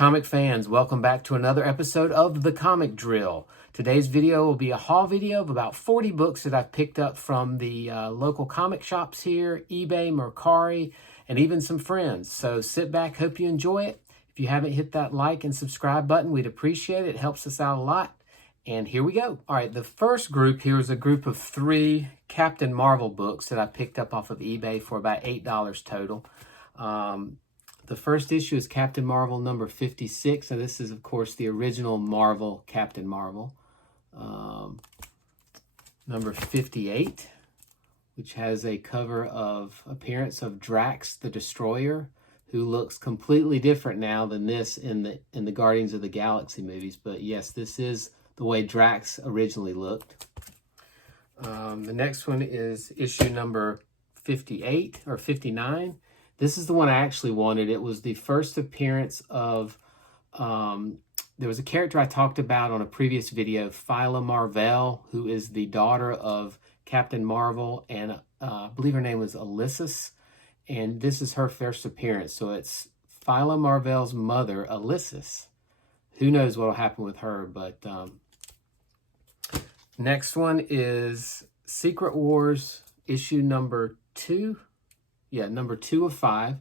Comic fans, welcome back to another episode of The Comic Drill. Today's video will be a haul video of about 40 books that I've picked up from the local comic shops here, eBay, Mercari, and even some friends. So sit back, hope you enjoy it. If you haven't hit that like and subscribe button, we'd appreciate it. It helps us out a lot. And here we go. All right, the first group here is a group of 3 Captain Marvel books that I picked up off of eBay for about $8 total. The first issue is Captain Marvel number 56. So this is, of course, the original Marvel Captain Marvel. Number 58, which has a cover of appearance of Drax the Destroyer, who looks completely different now than this in the Guardians of the Galaxy movies. But yes, this is the way Drax originally looked. The next one is issue number 58 or 59. This is the one I actually wanted. It was the first appearance of, there was a character I talked about on a previous video, Phyla Marvel, who is the daughter of Captain Marvel, and I believe her name was Alyssus, and this is her first appearance. So it's Phyla Marvel's mother, Alyssus. Who knows what will happen with her, but next one is Secret Wars issue number 2. Yeah, number 2 of 5.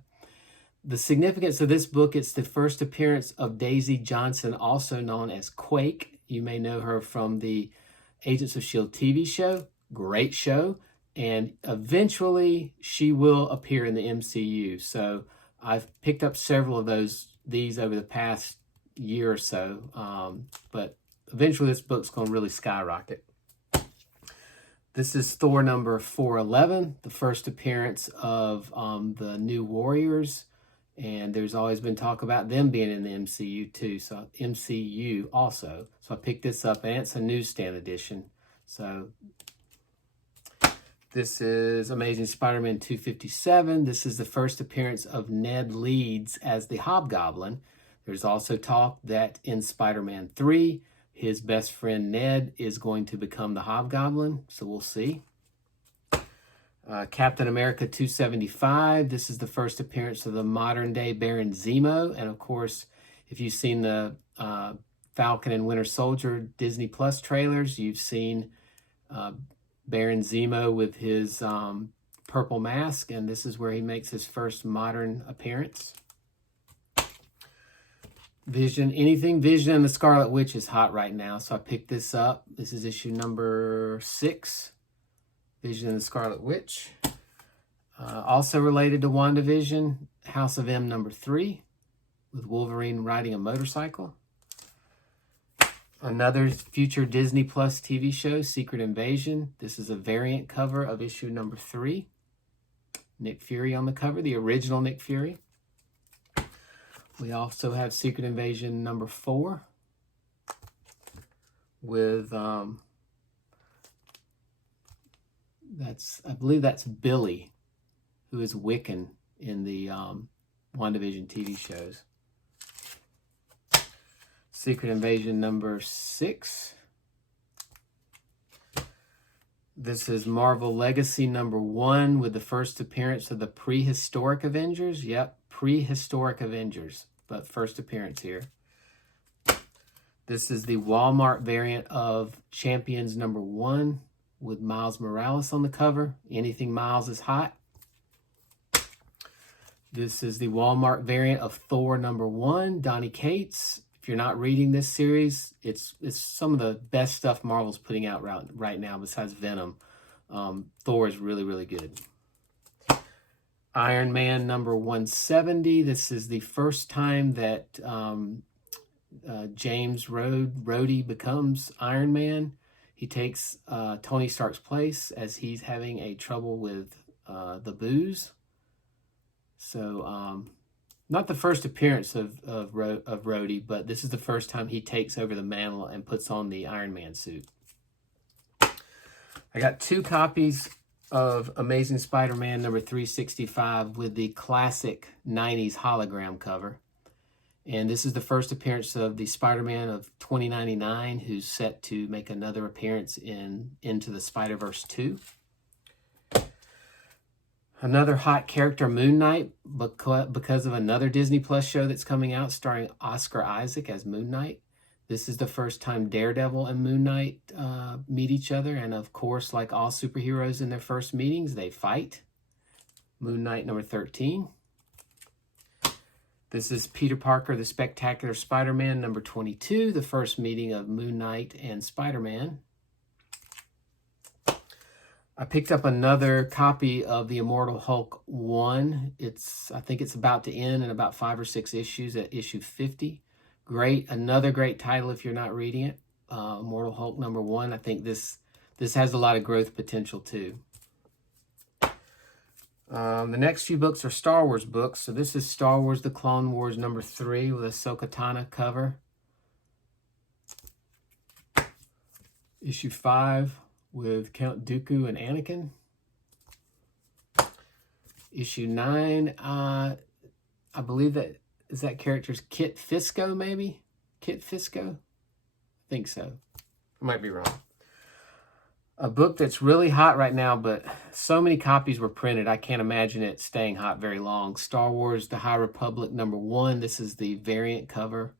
The significance of this book, it's the first appearance of Daisy Johnson, also known as Quake. You may know her from the Agents of S.H.I.E.L.D. TV show. Great show. And eventually she will appear in the MCU. So I've picked up several of these over the past year or so. But eventually this book's going to really skyrocket. This is Thor number 411, the first appearance of the New Warriors, and there's always been talk about them being in the MCU too, so MCU also. So I picked this up, and it's a newsstand edition. So this is Amazing Spider-Man 257. This is the first appearance of Ned Leeds as the Hobgoblin. There's also talk that in Spider-Man 3, his best friend Ned is going to become the Hobgoblin, so we'll see. Captain America 275. This is the first appearance of the modern-day Baron Zemo. And, of course, if you've seen the Falcon and Winter Soldier Disney Plus trailers, you've seen Baron Zemo with his purple mask, and this is where he makes his first modern appearance. Vision, anything Vision and the Scarlet Witch is hot right now, so I picked this up. This is issue number 6, Vision and the Scarlet Witch. Also related to WandaVision, House of M number 3, with Wolverine riding a motorcycle. Another future Disney Plus TV show, Secret Invasion. This is a variant cover of issue number 3. Nick Fury on the cover, the original Nick Fury. We also have Secret Invasion number 4 with, I believe that's Billy, who is Wiccan in the WandaVision TV shows. Secret Invasion number 6. This is Marvel Legacy number 1 with the first appearance of the Prehistoric Avengers. Yep, Prehistoric Avengers, but first appearance here. This is the Walmart variant of Champions number 1 with Miles Morales on the cover. Anything Miles is hot. This is the Walmart variant of Thor number 1, Donny Cates. If you're not reading this series, it's some of the best stuff Marvel's putting out right now besides Venom. Thor is really, really good. Iron Man number 170. This is the first time that James Rhodey becomes Iron Man. He takes Tony Stark's place as he's having a trouble with the booze. So, not the first appearance of Rhodey, but this is the first time he takes over the mantle and puts on the Iron Man suit. I got 2 copies of Amazing Spider-Man number 365 with the classic 90s hologram cover. And this is the first appearance of the Spider-Man of 2099, who's set to make another appearance in Into the Spider-Verse 2. Another hot character, Moon Knight, because of another Disney Plus show that's coming out starring Oscar Isaac as Moon Knight. This is the first time Daredevil and Moon Knight meet each other. And of course, like all superheroes in their first meetings, they fight. Moon Knight number 13. This is Peter Parker, the Spectacular Spider-Man number 22, the first meeting of Moon Knight and Spider-Man. I picked up another copy of The Immortal Hulk 1. I think it's about to end in about 5 or 6 issues at issue 50. Great, another great title if you're not reading it. Immortal Hulk number 1. I think this has a lot of growth potential too. The next few books are Star Wars books. So this is Star Wars The Clone Wars number 3 with a Ahsoka Tano cover. Issue 5 with Count Dooku and Anakin. Issue 9, I believe that character's Kit Fisto, maybe? Kit Fisto? I think so. I might be wrong. A book that's really hot right now, but so many copies were printed, I can't imagine it staying hot very long. Star Wars The High Republic number 1. This is the variant cover.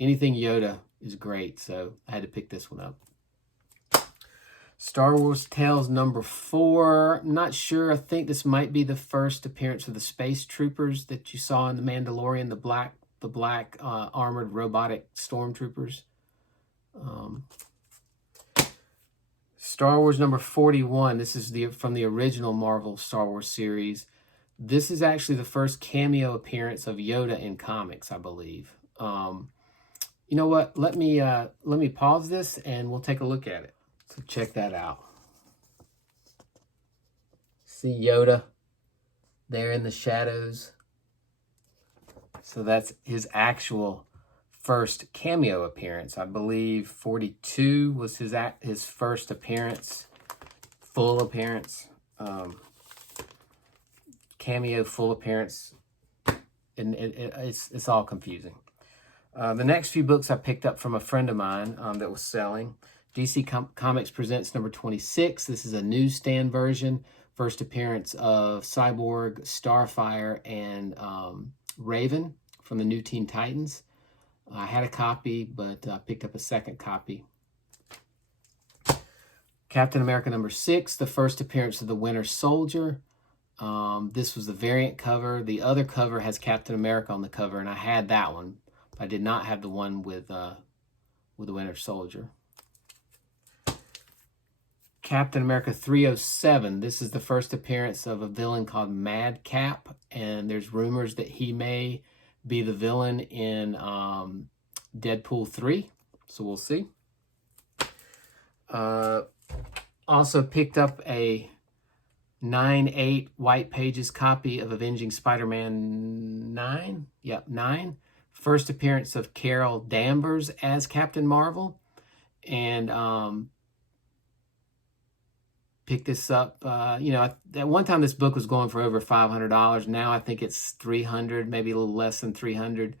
Anything Yoda is great, so I had to pick this one up. Star Wars Tales number 4. Not sure. I think this might be the first appearance of the Space Troopers that you saw in The Mandalorian, the black armored robotic stormtroopers. Star Wars number 41. This is from the original Marvel Star Wars series. This is actually the first cameo appearance of Yoda in comics, I believe. You know what? Let me pause this and we'll take a look at it. So check that out. See Yoda there in the shadows. So that's his actual first cameo appearance. I believe 42 was his first appearance, full appearance. Cameo, full appearance, and it's all confusing. The next few books I picked up from a friend of mine that was selling. DC Comics Presents number 26. This is a newsstand version. First appearance of Cyborg, Starfire, and Raven from the New Teen Titans. I had a copy, but I picked up a second copy. Captain America number 6, the first appearance of the Winter Soldier. This was the variant cover. The other cover has Captain America on the cover, and I had that one. But I did not have the one with the Winter Soldier. Captain America 307. This is the first appearance of a villain called Madcap, and there's rumors that he may be the villain in Deadpool 3, so we'll see. Also picked up a 9/8 white pages copy of Avenging Spider-Man 9. Yep, 9. First appearance of Carol Danvers as Captain Marvel, and picked this up. At one time this book was going for over $500. Now I think it's $300, maybe a little less than $300.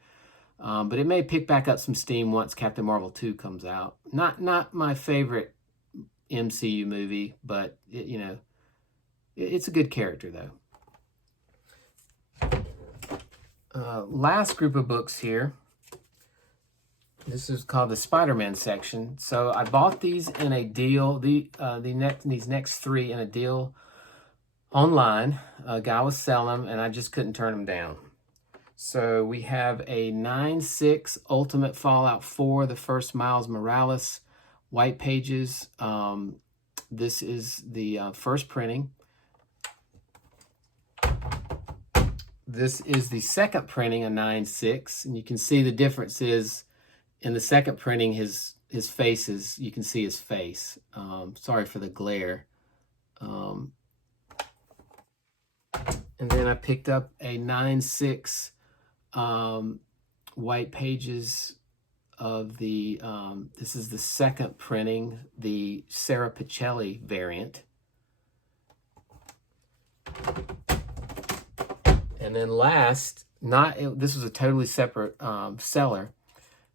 But it may pick back up some steam once Captain Marvel 2 comes out. Not my favorite MCU movie, but it's a good character though. Last group of books here. This is called the Spider-Man section. So I bought these in a deal. These next 3 in a deal online. A guy was selling them, and I just couldn't turn them down. So we have a 9/6 Ultimate Fallout 4, the first Miles Morales white pages. This is the first printing. This is the second printing, a 9/6, and you can see the difference is in the second printing, his face is, you can see his face. Sorry for the glare. And then I picked up a 9/6 white pages of the, this is the second printing, the Sarah Pichelli variant. And then last, this was a totally separate seller.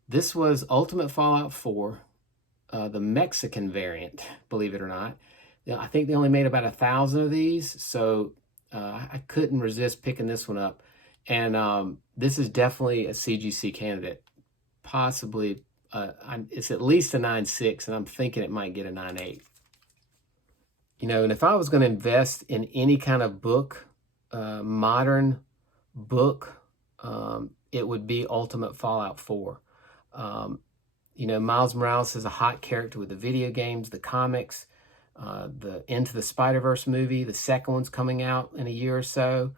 This was Ultimate Fallout 4, the Mexican variant, believe it or not. I think they only made about 1,000 of these, so I couldn't resist picking this one up. And this is definitely a CGC candidate. Possibly, it's at least a 9.6, and I'm thinking it might get a 9.8. You know, and if I was going to invest in any kind of book, modern book, it would be Ultimate Fallout 4. You know, Miles Morales is a hot character with the video games, the comics, the Into the Spider-Verse movie. The second one's coming out in a year or so.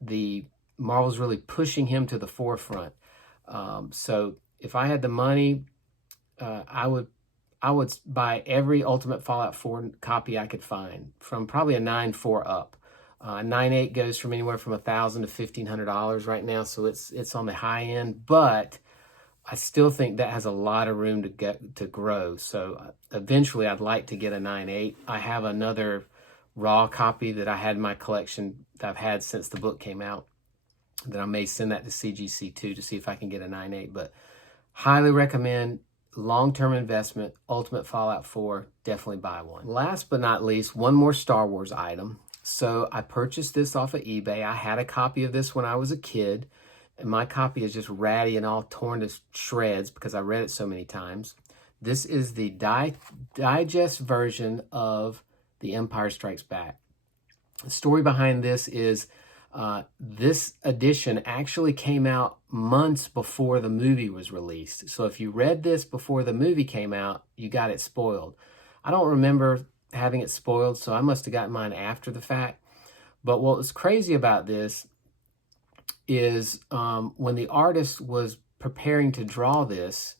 The Marvel's really pushing him to the forefront. So if I had the money, I would buy every Ultimate Fallout 4 copy I could find, from probably a 9.4 up. 9.8 goes from anywhere from $1,000 to $1,500 right now, so it's on the high end, but I still think that has a lot of room to grow. So eventually I'd like to get a 9.8. I have another raw copy that I had in my collection that I've had since the book came out, that I may send that to CGC2 to see if I can get a 9.8. But highly recommend, long-term investment, Ultimate Fallout 4, definitely buy one. Last but not least, one more Star Wars item. So I purchased this off of eBay. I had a copy of this when I was a kid, and my copy is just ratty and all torn to shreds because I read it so many times. This is the digest version of The Empire Strikes Back. The story behind this is this edition actually came out months before the movie was released. So if you read this before the movie came out, you got it spoiled. I don't remember having it spoiled, so I must have gotten mine after the fact. But what was crazy about this is when the artist was preparing to draw this,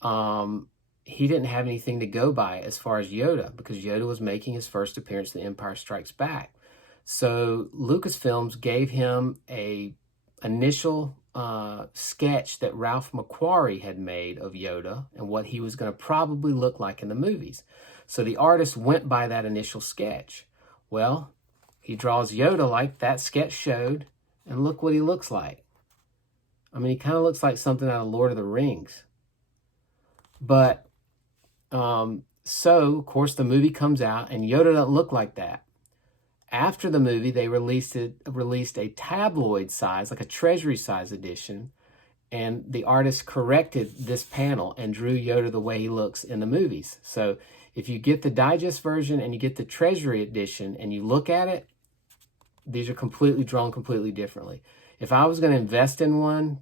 he didn't have anything to go by as far as Yoda, because Yoda was making his first appearance in The Empire Strikes Back. So Lucasfilms gave him a initial sketch that Ralph McQuarrie had made of Yoda and what he was going to probably look like in the movies. So the artist went by that initial sketch. Well, he draws Yoda like that sketch showed, and look what he looks like. I mean, he kind of looks like something out of Lord of the Rings. But, so, of course, the movie comes out, and Yoda doesn't look like that. After the movie, they released a tabloid size, like a treasury size edition, and the artist corrected this panel and drew Yoda the way he looks in the movies. So if you get the digest version and you get the treasury edition and you look at it, these are completely drawn completely differently. If I was going to invest in one,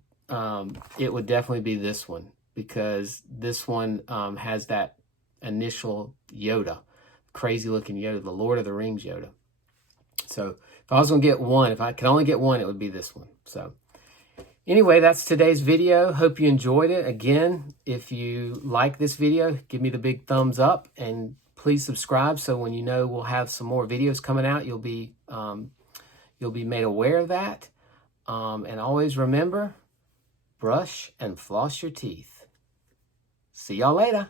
it would definitely be this one, because this one has that initial Yoda, crazy looking Yoda, the Lord of the Rings Yoda. So if I was going to get one, if I could only get one, it would be this one. So anyway, that's today's video. Hope you enjoyed it. Again, if you like this video, give me the big thumbs up, and please subscribe so when you know we'll have some more videos coming out, you'll be made aware of that. And always remember, brush and floss your teeth. See y'all later.